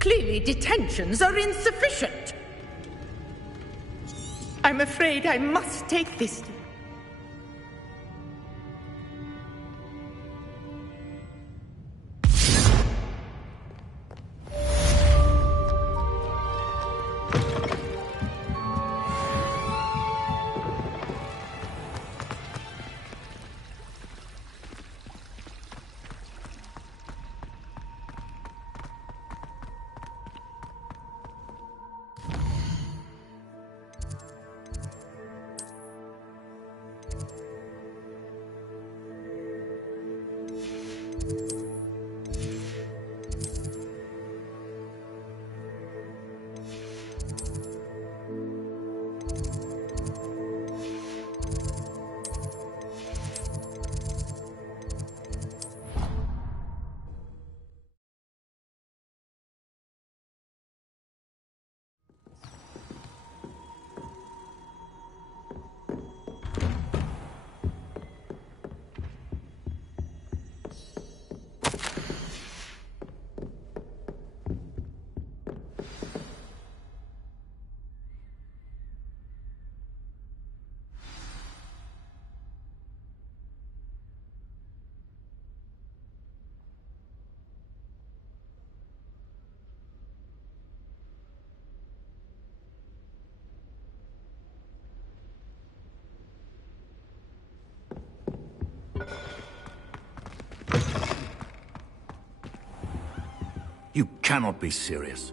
Clearly detentions are insufficient. I'm afraid I must take this. You cannot be serious.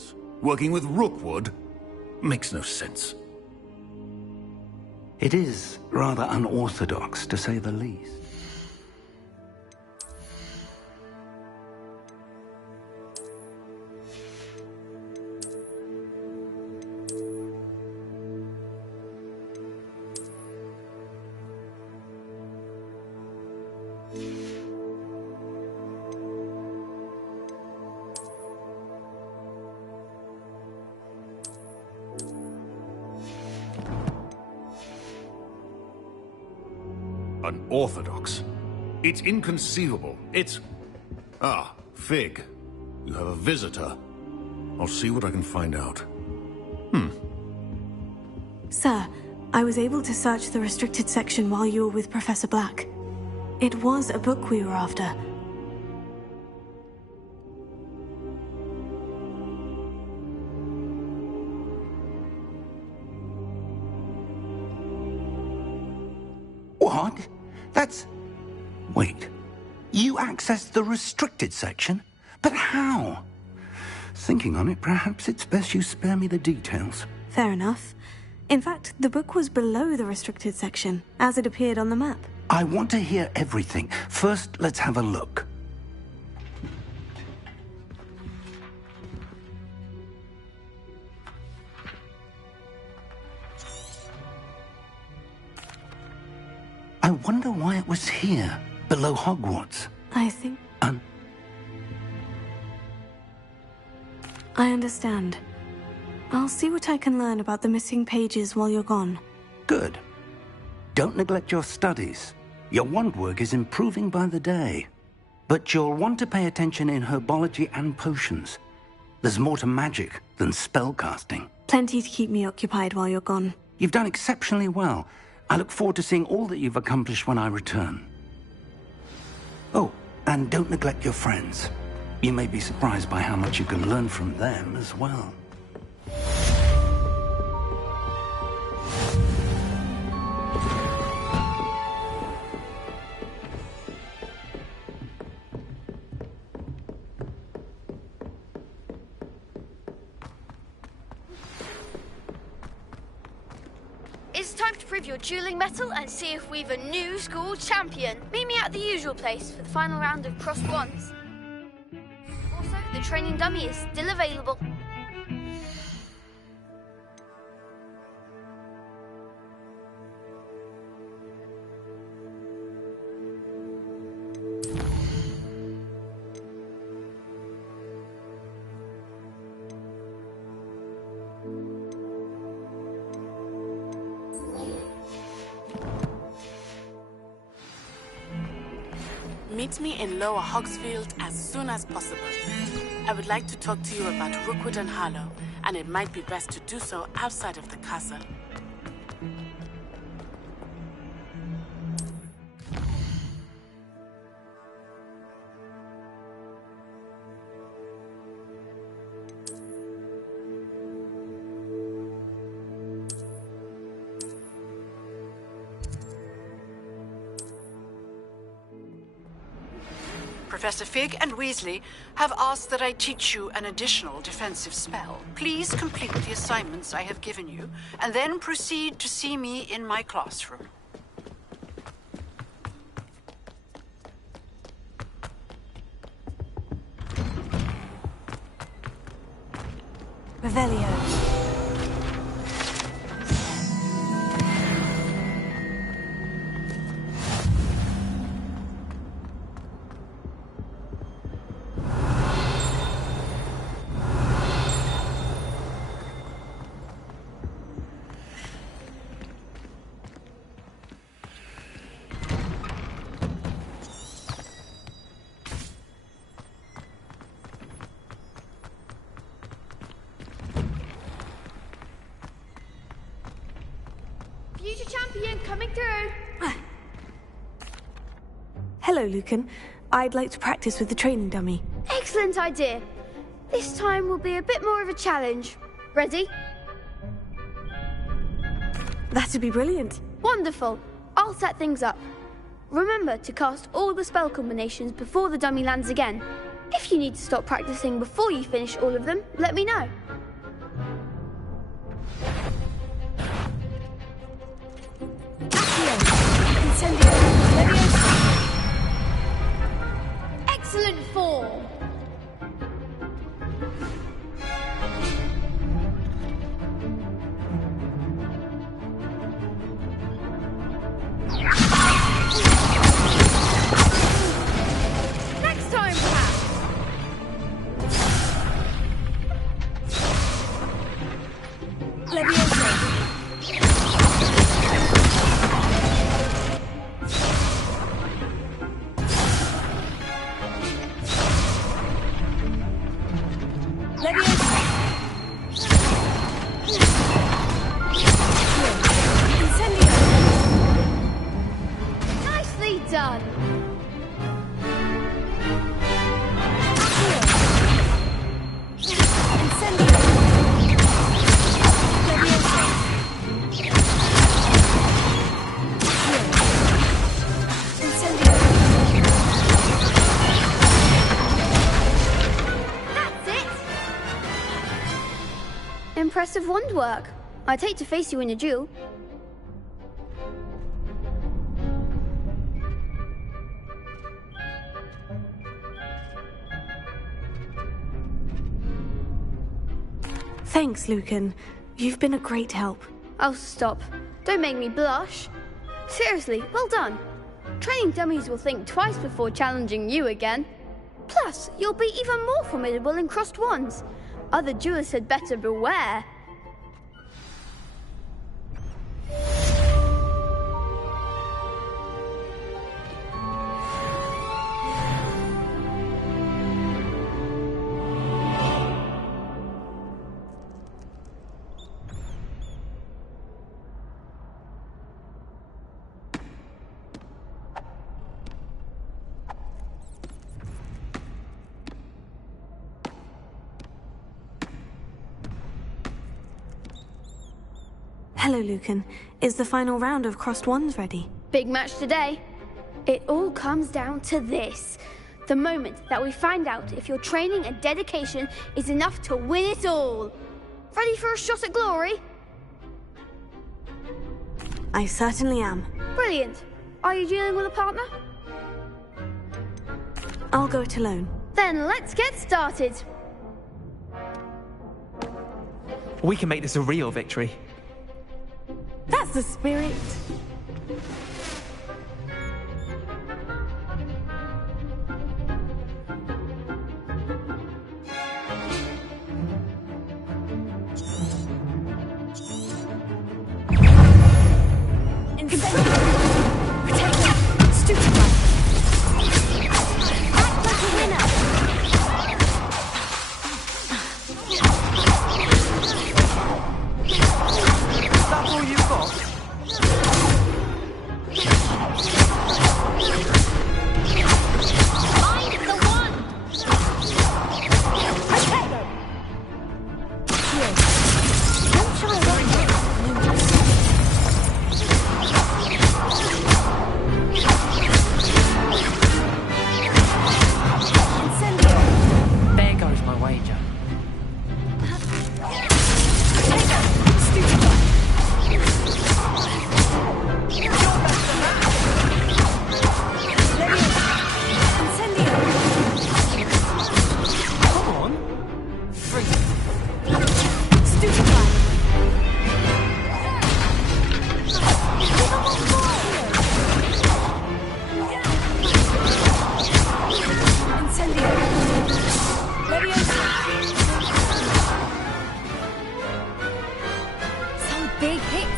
Netherlands, working with Rookwood. Makes no sense. It is rather unorthodox, to say the least. Unorthodox. It's inconceivable. It's... Ah, Fig. You have a visitor. I'll see what I can find out. Sir, I was able to search the restricted section while you were with Professor Black. It was a book we were after. What? That's... Wait. You accessed the restricted section? But how? Thinking on it, perhaps it's best you spare me the details. Fair enough. In fact, the book was below the restricted section, as it appeared on the map. I want to hear everything. First, let's have a look. I wonder why it was here, below Hogwarts. I think... I understand. I'll see what I can learn about the missing pages while you're gone. Good. Don't neglect your studies. Your wand work is improving by the day. But you'll want to pay attention in herbology and potions. There's more to magic than spellcasting. Plenty to keep me occupied while you're gone. You've done exceptionally well. I look forward to seeing all that you've accomplished when I return. Oh, and don't neglect your friends. You may be surprised by how much you can learn from them as well. It's time to prove your dueling mettle and see if we've a new school champion. Meet me at the usual place for the final round of crossed wands. Also, the training dummy is still available. Meet me in Lower Hogsfield as soon as possible. I would like to talk to you about Rookwood and Harlow, and it might be best to do so outside of the castle. Professor Fig and Weasley have asked that I teach you an additional defensive spell. Please complete the assignments I have given you, and then proceed to see me in my classroom. Revelio. Future champion coming through. Hello, Lucan. I'd like to practice with the training dummy. Excellent idea. This time will be a bit more of a challenge. Ready? That'd be brilliant. Wonderful. I'll set things up. Remember to cast all the spell combinations before the dummy lands again. If you need to stop practicing before you finish all of them, let me know. Excellent form! Next time, perhaps! Leviosa! Nicely done! Impressive wand work. I'd hate to face you in a duel. Thanks, Lucan. You've been a great help. Oh, stop. Don't make me blush. Seriously, well done. Training dummies will think twice before challenging you again. Plus, you'll be even more formidable in crossed wands. Other duelists had better beware. Hello, Lucan. Is the final round of crossed wands ready? Big match today. It all comes down to this. The moment that we find out if your training and dedication is enough to win it all. Ready for a shot at glory? I certainly am. Brilliant. Are you dealing with a partner? I'll go it alone. Then let's get started. We can make this a real victory. That's the spirit.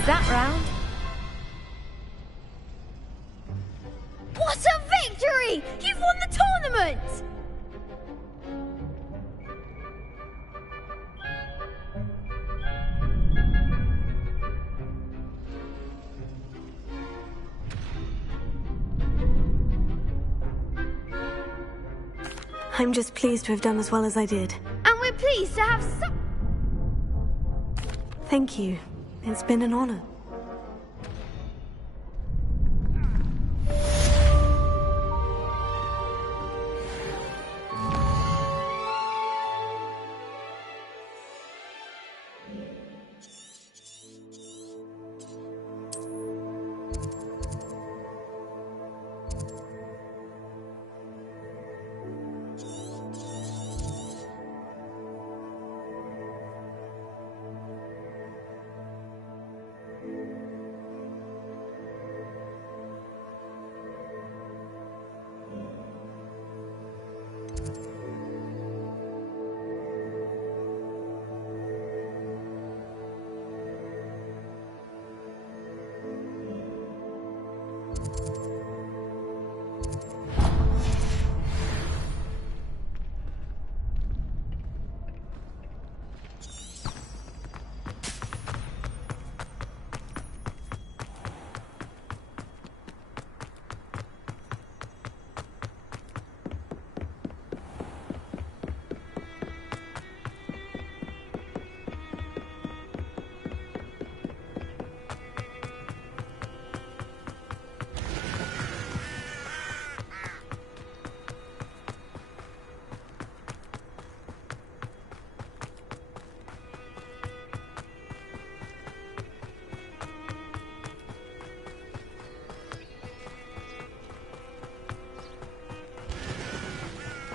that round. What a victory! You've won the tournament! I'm just pleased to have done as well as I did. And we're pleased to have some... Thank you. It's been an honor.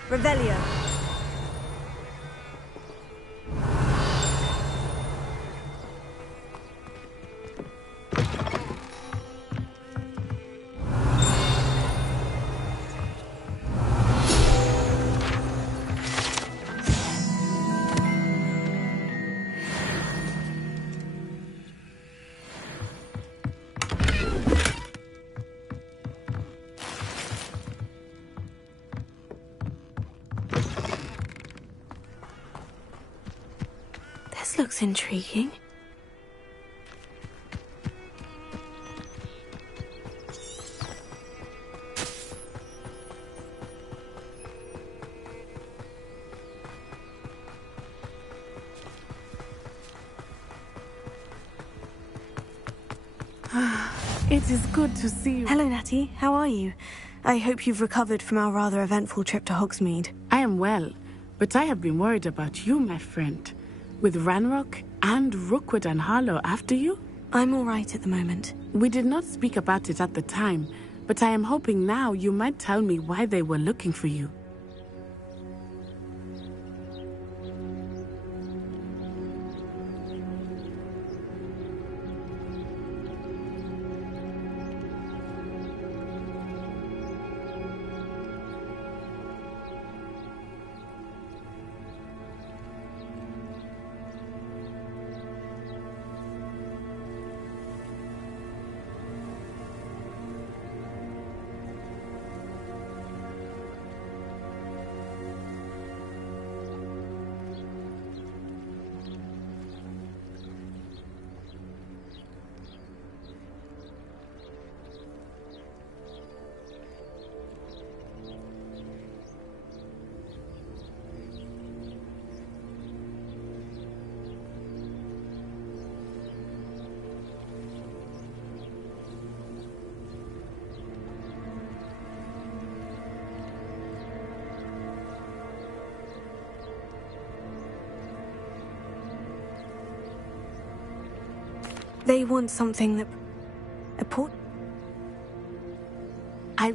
Revelio. This looks intriguing. It is good to see you. Hello, Natty. How are you? I hope you've recovered from our rather eventful trip to Hogsmeade. I am well, but I have been worried about you, my friend. With Ranrock and Rookwood and Harlow after you? I'm all right at the moment. We did not speak about it at the time, but I am hoping now you might tell me why they were looking for you. They want something that... a port... I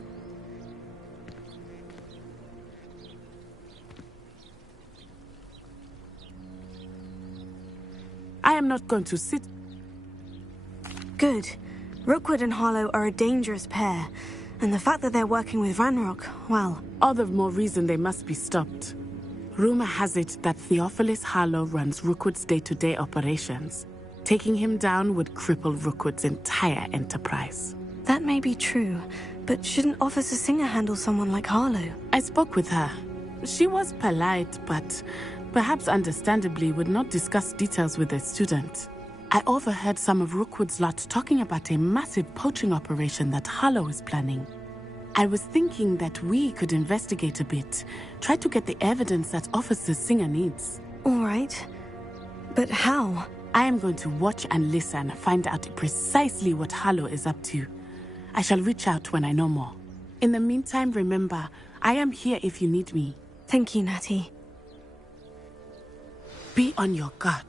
am not going to sit... Good. Rookwood and Harlow are a dangerous pair, and the fact that they're working with Ranrock, well... All the more reason they must be stopped. Rumor has it that Theophilus Harlow runs Rookwood's day-to-day operations. Taking him down would cripple Rookwood's entire enterprise. That may be true, but shouldn't Officer Singer handle someone like Harlow? I spoke with her. She was polite, but perhaps understandably would not discuss details with a student. I overheard some of Rookwood's lot talking about a massive poaching operation that Harlow is planning. I was thinking that we could investigate a bit, try to get the evidence that Officer Singer needs. All right. But how? I am going to watch and listen, find out precisely what Harlow is up to. I shall reach out when I know more. In the meantime, remember, I am here if you need me. Thank you, Natty. Be on your guard.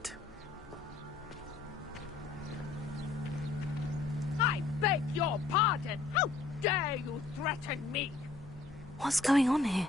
I beg your pardon. How dare you threaten me? What's going on here?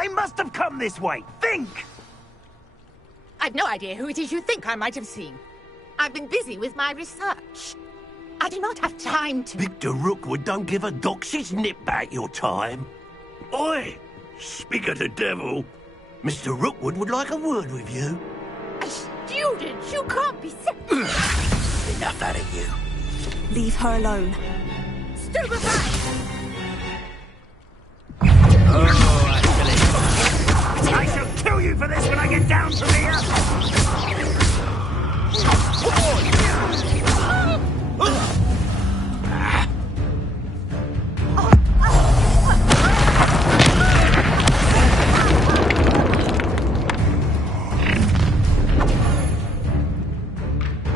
They must have come this way. Think! I've no idea who it is you think I might have seen. I've been busy with my research. I do not have time to... Victor Rookwood don't give a doxy's nip back your time. Oi! Speak of the devil. Mr. Rookwood would like a word with you. A student? You can't be... Enough out of you. Leave her alone. Stupefy! I shall kill you for this when I get down from here!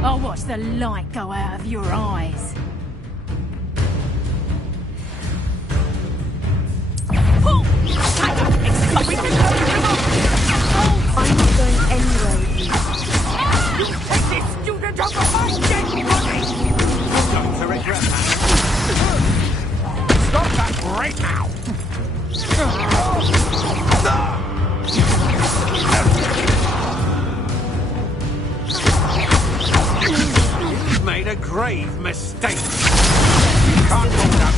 I'll watch the light go out of your eyes. I'm not going anywhere with you. You take this student over my dead body! You're going to regret that. Stop that right now! You've made a grave mistake. You can't hold up.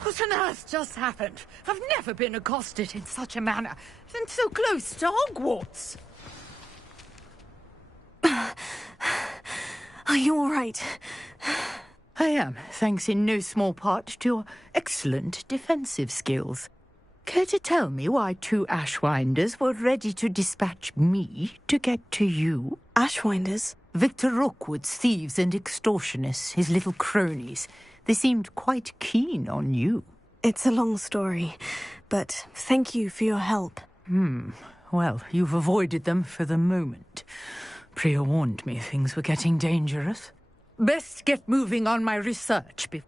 What on earth just happened? I've never been accosted in such a manner, and so close to Hogwarts. Are you all right? I am, thanks in no small part to your excellent defensive skills. Care to tell me why two Ashwinders were ready to dispatch me to get to you? Ashwinders? Victor Rookwood's thieves and extortionists, his little cronies. They seemed quite keen on you. It's a long story, but thank you for your help. Well, you've avoided them for the moment. Priya warned me things were getting dangerous. Best get moving on my research before...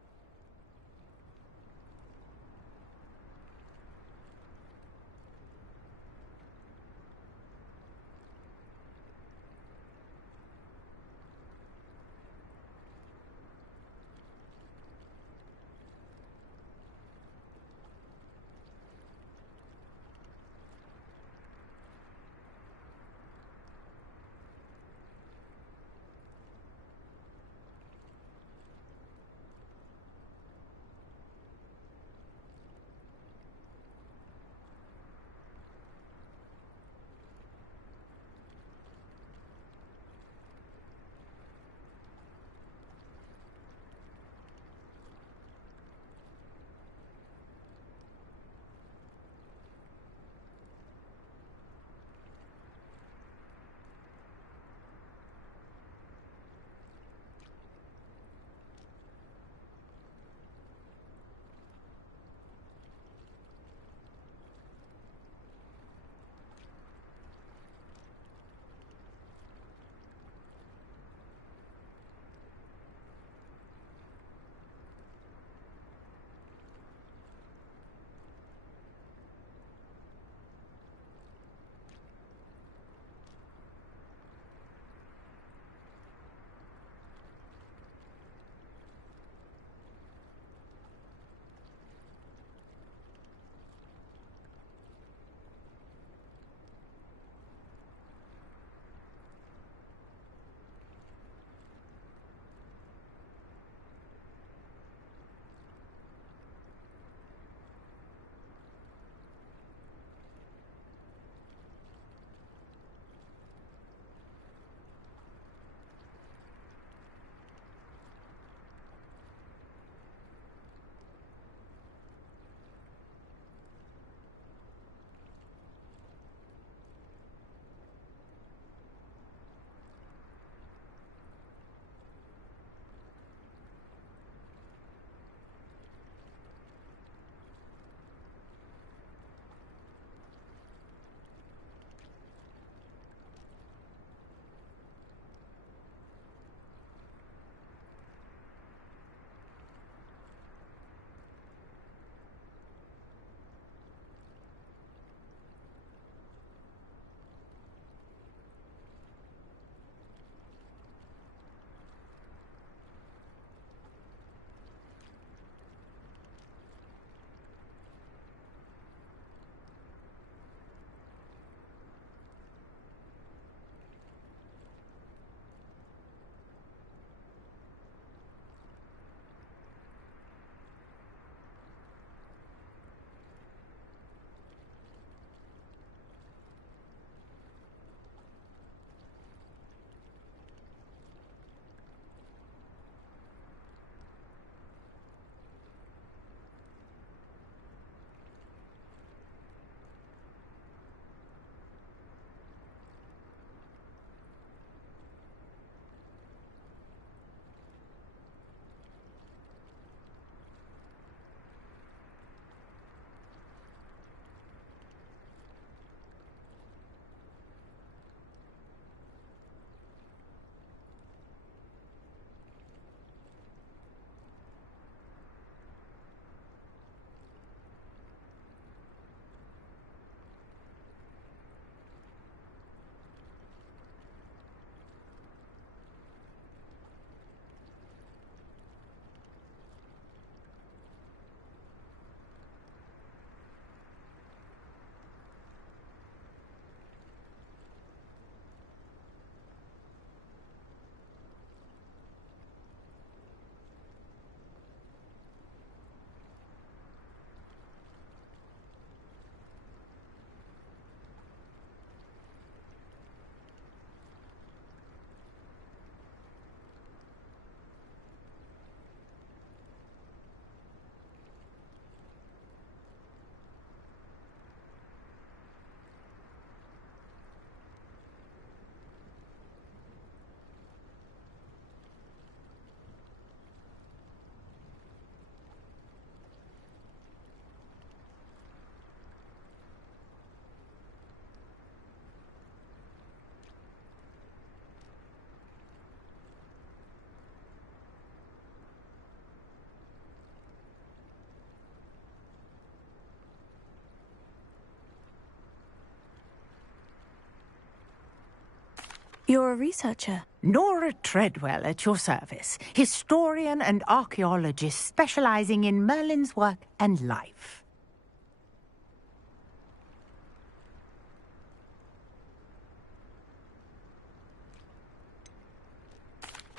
You're a researcher. Nora Treadwell at your service, historian and archaeologist specializing in Merlin's work and life.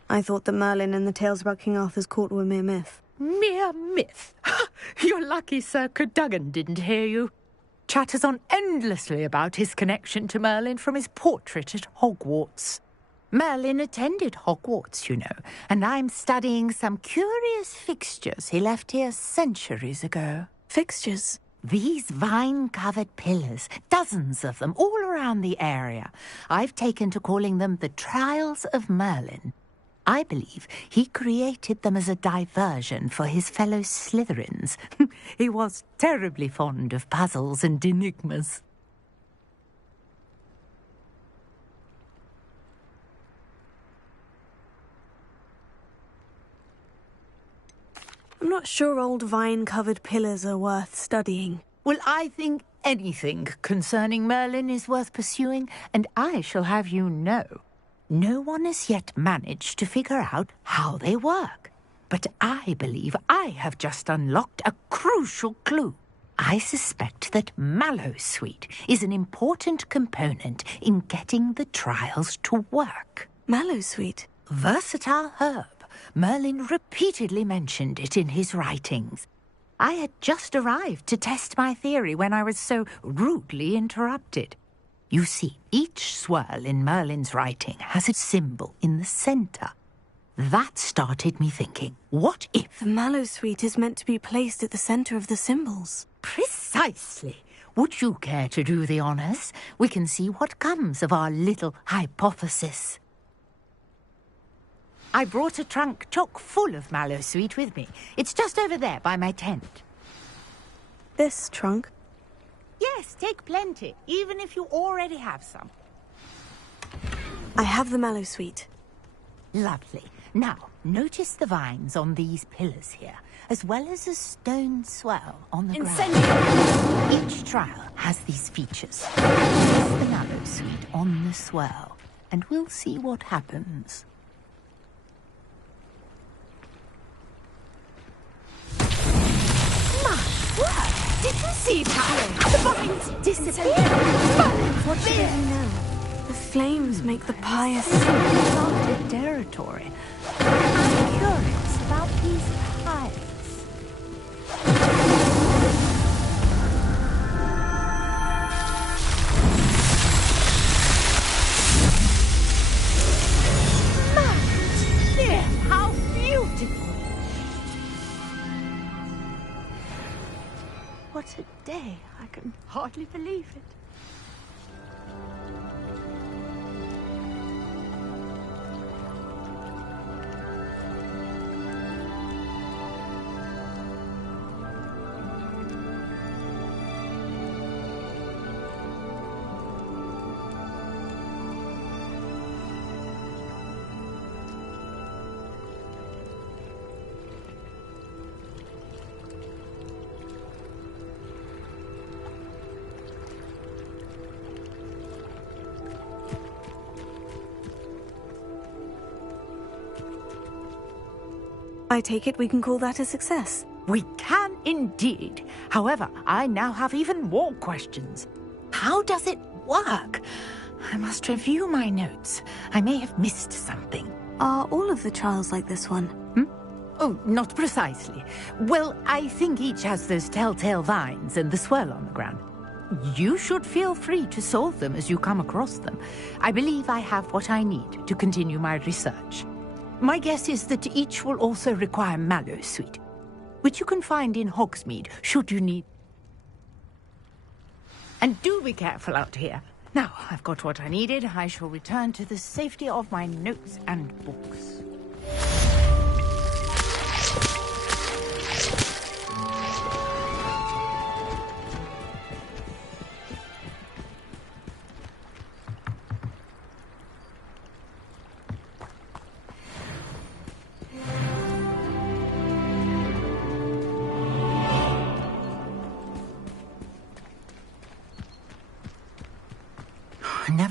I thought that Merlin and the tales about King Arthur's court were mere myth. Mere myth? You're lucky Sir Cadogan didn't hear you. Chatters on endlessly about his connection to Merlin from his portrait at Hogwarts. Merlin attended Hogwarts, you know, and I'm studying some curious fixtures he left here centuries ago. Fixtures? These vine-covered pillars, dozens of them, all around the area. I've taken to calling them the Trials of Merlin. I believe he created them as a diversion for his fellow Slytherins. He was terribly fond of puzzles and enigmas. I'm not sure old vine-covered pillars are worth studying. Well, I think anything concerning Merlin is worth pursuing, and I shall have you know, no one has yet managed to figure out how they work. But I believe I have just unlocked a crucial clue. I suspect that mallowsweet is an important component in getting the trials to work. Mallowsweet? Versatile herb. Merlin repeatedly mentioned it in his writings. I had just arrived to test my theory when I was so rudely interrupted. You see, each swirl in Merlin's writing has a symbol in the centre. That started me thinking, what if... The mallowsweet is meant to be placed at the centre of the symbols. Precisely. Would you care to do the honours? We can see what comes of our little hypothesis. I brought a trunk chock full of mallowsweet with me. It's just over there by my tent. This trunk? Yes, take plenty, even if you already have some. I have the mallowsweet. Lovely. Now, notice the vines on these pillars here, as well as a stone swell on the ground. Each trial has these features. Place the mallowsweet on the swell, and we'll see what happens. Did you see that? The vines disappeared. What should I do now? The flames make the pious... Uncharted territory. I'm curious about these hives. My dear, how beautiful! What a day. I can hardly believe it. I take it we can call that a success. We can indeed. However, I now have even more questions. How does it work? I must review my notes. I may have missed something. Are all of the trials like this one? Oh, not precisely. Well, I think each has those telltale vines and the swirl on the ground. You should feel free to solve them as you come across them. I believe I have what I need to continue my research. My guess is that each will also require mallowsweet, which you can find in Hogsmeade, should you need. And do be careful out here. Now, I've got what I needed. I shall return to the safety of my notes and books.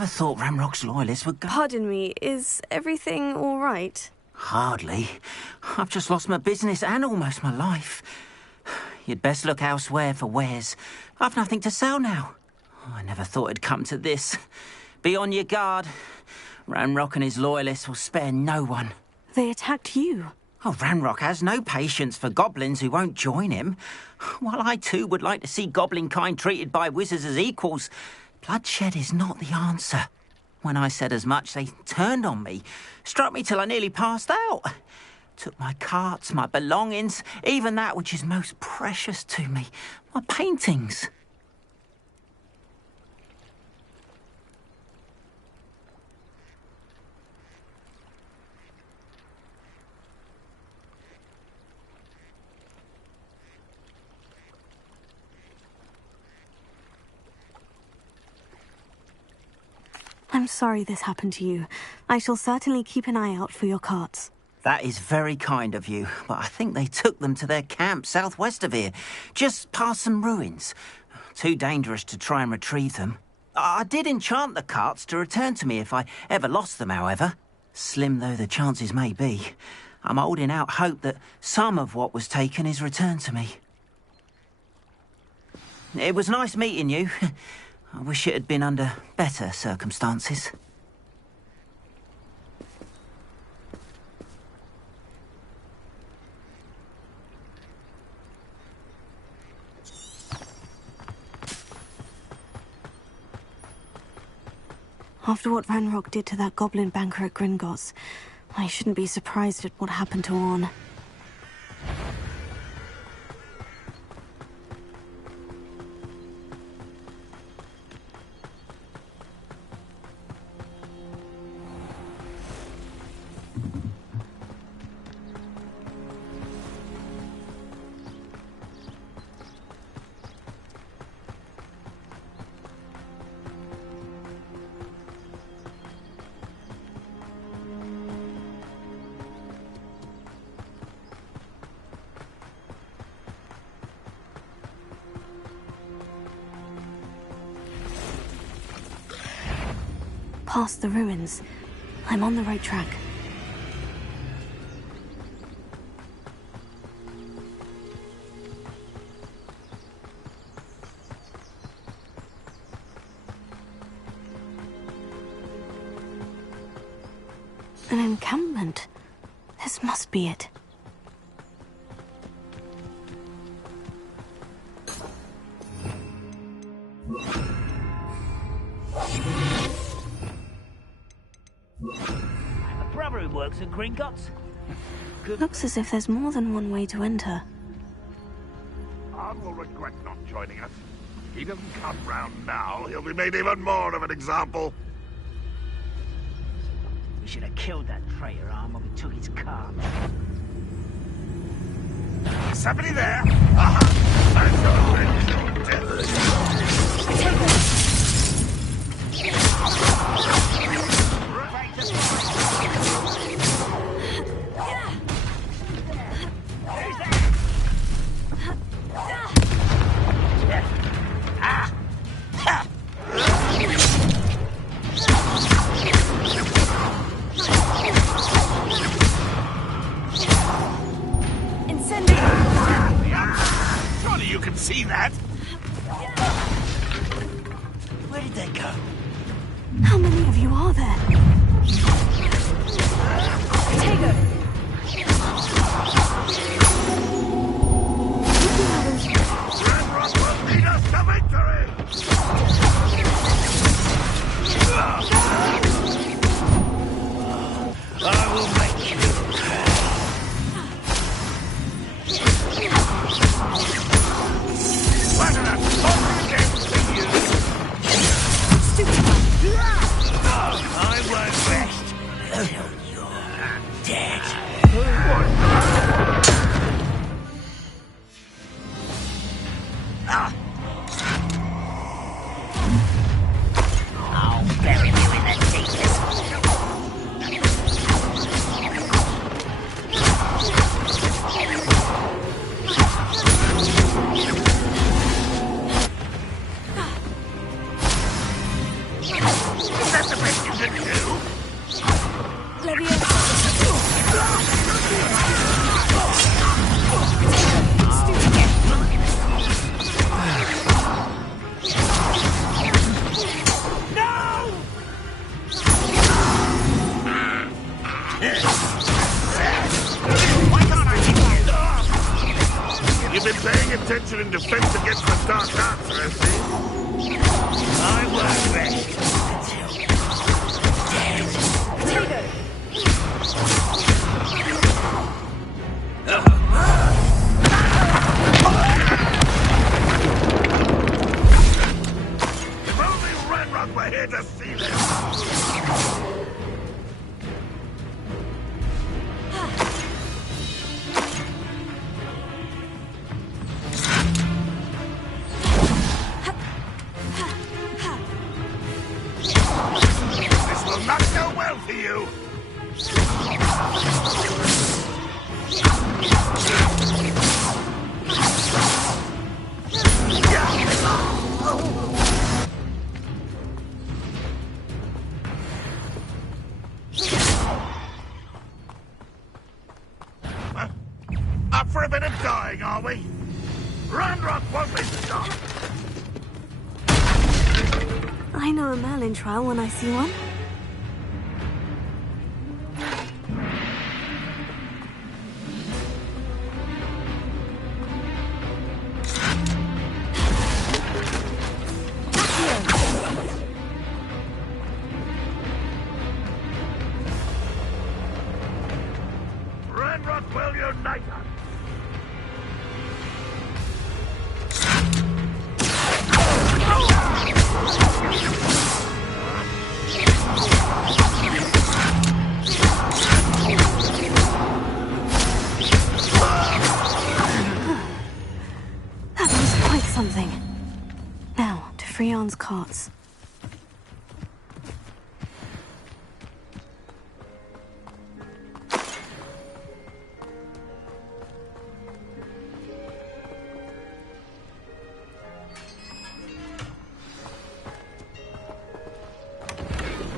never thought Ramrock's loyalists would go... Pardon me, is everything all right? Hardly. I've just lost my business and almost my life. You'd best look elsewhere for wares. I've nothing to sell now. Oh, I never thought it'd come to this. Be on your guard. Ramrock and his loyalists will spare no one. They attacked you. Oh, Ramrock has no patience for goblins who won't join him. While I too would like to see goblin kind treated by wizards as equals, bloodshed is not the answer. When I said as much, they turned on me, struck me till I nearly passed out. Took my carts, my belongings, even that which is most precious to me, my paintings. I'm sorry this happened to you. I shall certainly keep an eye out for your carts. That is very kind of you, but I think they took them to their camp southwest of here, just past some ruins. Too dangerous to try and retrieve them. I did enchant the carts to return to me if I ever lost them, however. Slim though the chances may be, I'm holding out hope that some of what was taken is returned to me. It was nice meeting you. I wish it had been under better circumstances. After what Ranrock did to that goblin banker at Gringotts, I shouldn't be surprised at what happened to Orn. Past the ruins. I'm on the right track. An encampment. This must be it. Works at Gringotts. Looks as if there's more than one way to enter. Arn will regret not joining us. If he doesn't come round now, he'll be made even more of an example. We should have killed that traitor, Arn, when we took his car. Somebody there? Aha! I'm gonna avenge your death. Surely you can see that. Where did they go? How many of you are there? Potato! Ranrock will lead us to victory! I will make you cry. What an against you! I won't rest until you're dead. I'll bury you in the deepest. You've been paying attention in defense against the dark arts, I see. I was ready If only Renrock were here to see this. This will not go well for you. Up for a bit of dying, are we? Renrock won't be stopped. I know a Merlin trial when I see one. Renrock will unite us. That was quite something. Now, to Freon's carts.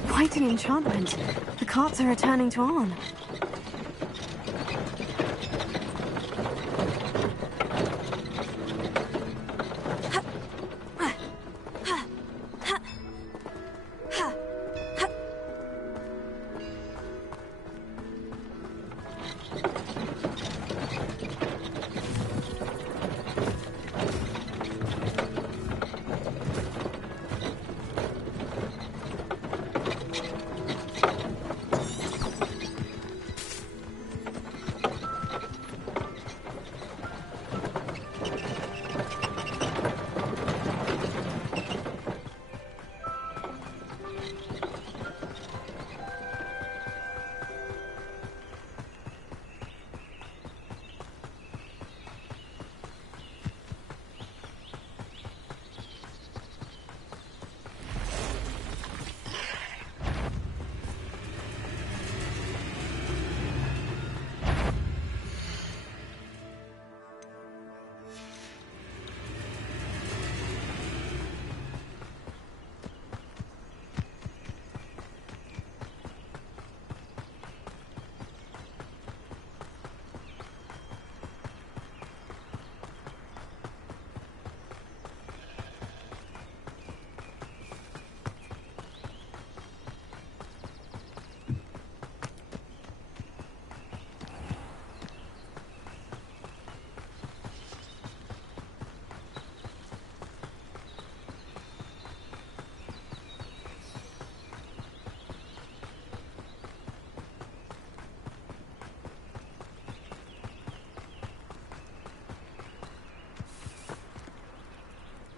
Quite an enchantment. The carts are returning to Arn.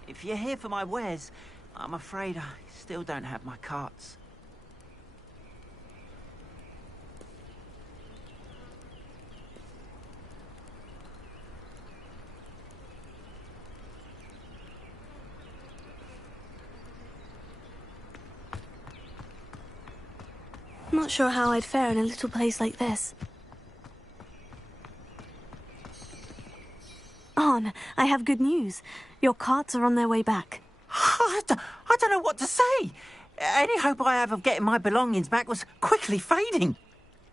If you're here for my wares, I'm afraid I still don't have my carts. Not sure how I'd fare in a little place like this. Arn, I have good news. Your carts are on their way back. I don't know what to say. Any hope I have of getting my belongings back was quickly fading.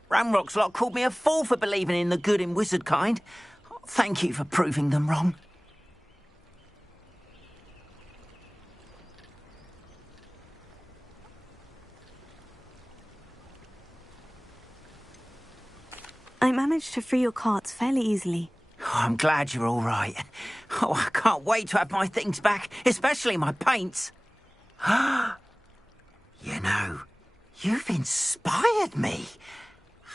Ramrock's lot called me a fool for believing in the good in wizard kind. Thank you for proving them wrong. I managed to free your carts fairly easily. Oh, I'm glad you're all right. Oh, I can't wait to have my things back, especially my paints. You know, you've inspired me.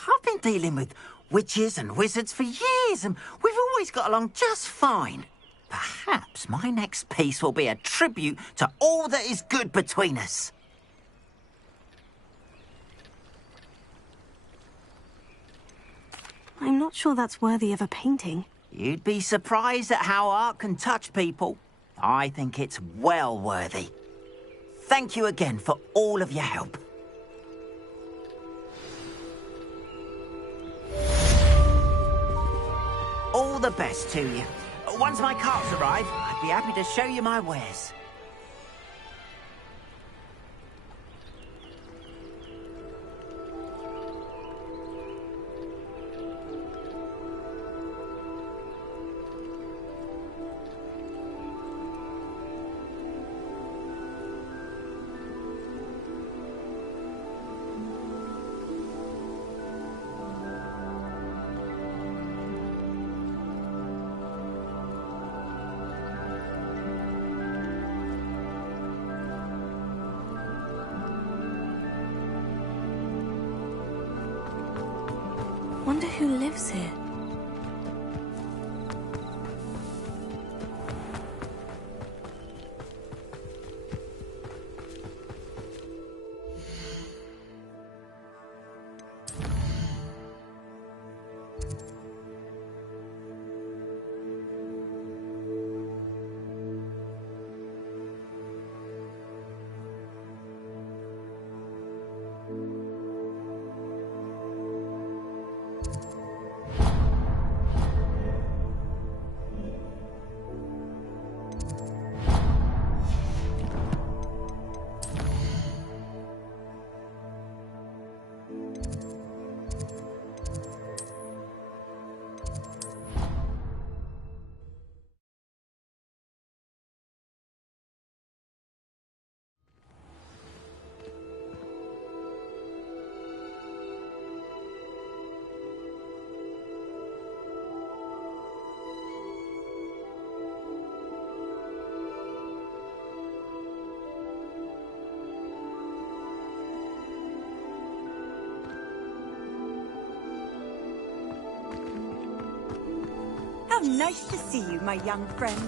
I've been dealing with witches and wizards for years, and we've always got along just fine. Perhaps my next piece will be a tribute to all that is good between us. I'm not sure that's worthy of a painting. You'd be surprised at how art can touch people. I think it's well worthy. Thank you again for all of your help. All the best to you. Once my carts arrive, I'd be happy to show you my wares. Wonder who lives here. How nice to see you, my young friend.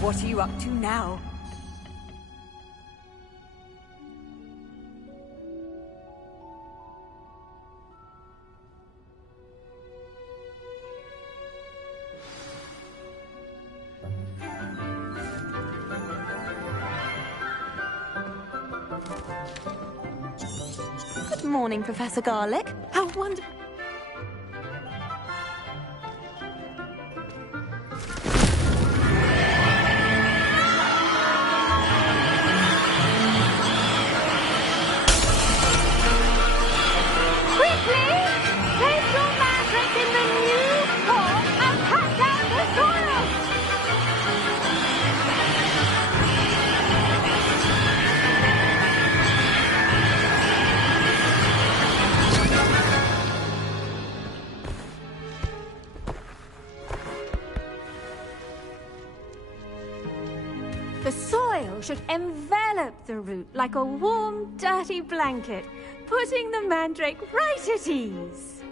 What are you up to now? Good morning, Professor Garlic. How wonderful. should envelop the root like a warm, dirty blanket, putting the mandrake right at ease.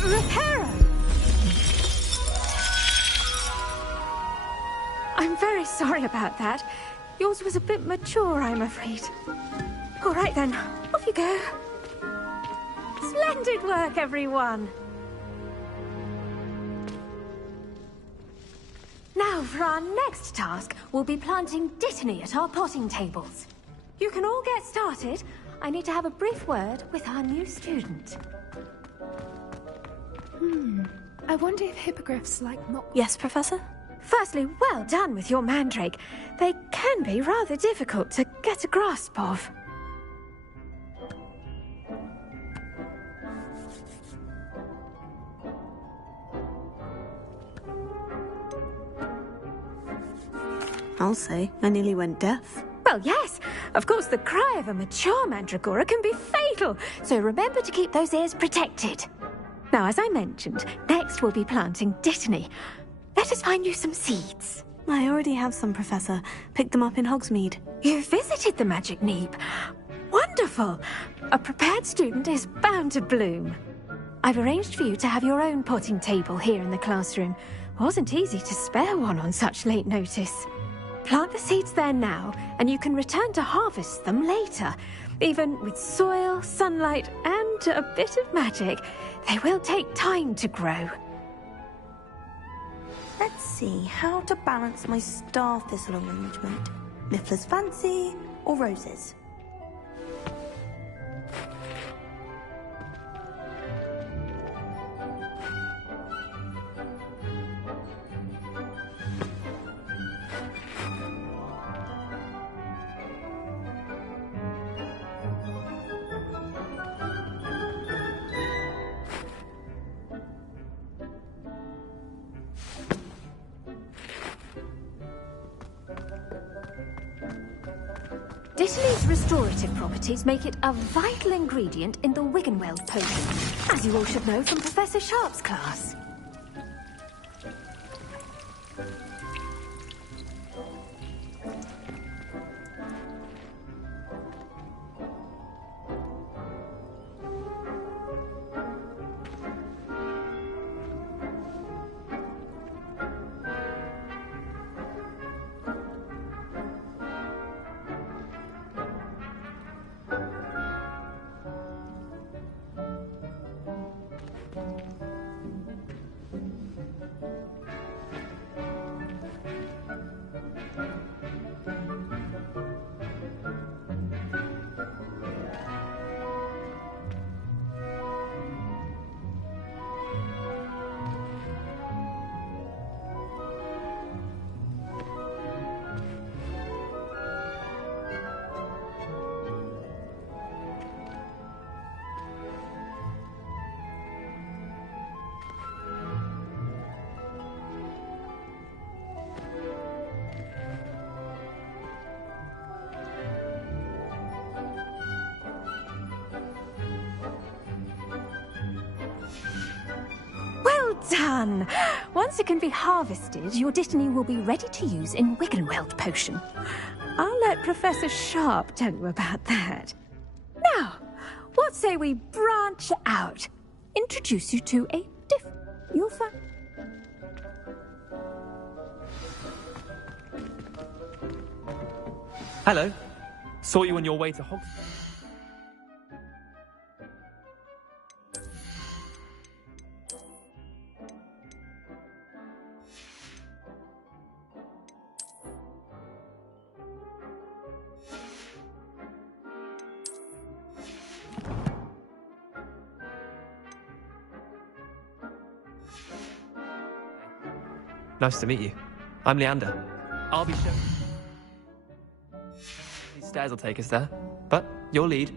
Reparo! I'm very sorry about that. Yours was a bit mature, I'm afraid. All right then, off you go. Splendid work, everyone! Now, for our next task, we'll be planting dittany at our potting tables. You can all get started. I need to have a brief word with our new student. I wonder if hippogriffs like Yes, Professor? Firstly, well done with your mandrake. They can be rather difficult to get a grasp of. I'll say, I nearly went deaf. Well, yes. Of course, the cry of a mature mandragora can be fatal, so remember to keep those ears protected. Now, as I mentioned, next we'll be planting dittany. Let us find you some seeds. I already have some, Professor. Picked them up in Hogsmeade. You visited the Magic Neep. Wonderful! A prepared student is bound to bloom. I've arranged for you to have your own potting table here in the classroom. Wasn't easy to spare one on such late notice. Plant the seeds there now, and you can return to harvest them later. Even with soil, sunlight, and a bit of magic, they will take time to grow. Let's see, how to balance my star thistle arrangement. Niffler's Fancy or roses? Dittany's restorative properties make it a vital ingredient in the Wiggenweld potion, as you all should know from Professor Sharp's class. Done! Once it can be harvested, your dittany will be ready to use in Wiggenweld potion. I'll let Professor Sharp tell you about that. Now, what say we branch out? Introduce you to a You'll find... Hello. Saw you on your way to Hogwarts. Nice to meet you. I'm Leander. I'll be showing... These stairs will take us there, but your lead.